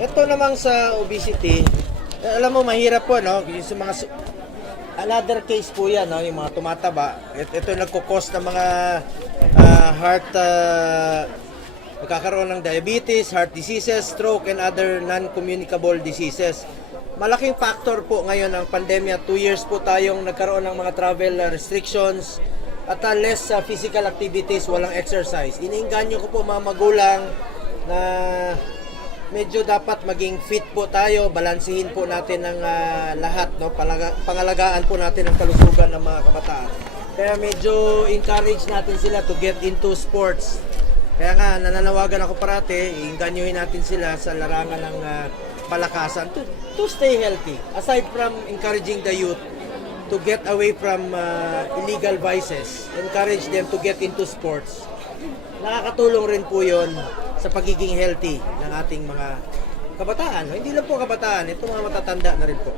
Ito namang sa obesity, eh, alam mo mahirap po no, yung sa mga another case po 'yan no, yung mga tumataba. Ito, ito yung nagko-cause ng mga ah, heart ah, magkakaroon ng diabetes, heart diseases, stroke and other non-communicable diseases. Malaking factor po ngayon ang pandemya. Two years po tayong nagkaroon ng mga travel ah, restrictions at ah, less ah, physical activities, walang exercise. Iniinganyo ko po mga magulang na medyo dapat maging fit po tayo, balansihin po natin ang ah, lahat, no? Palaga, pangalagaan po natin ang kalusugan ng mga kabataan. Kaya medyo encourage natin sila to get into sports. Kaya nga, nananawagan ako parati, iinganyohin natin sila sa larangan ng ah, palakasan to, to stay healthy. Aside from encouraging the youth to get away from ah, illegal vices, encourage them to get into sports nakakatulong rin po yon sa pagiging healthy ng ating mga kabataan. Hindi lang po kabataan, ito mga matatanda na rin po.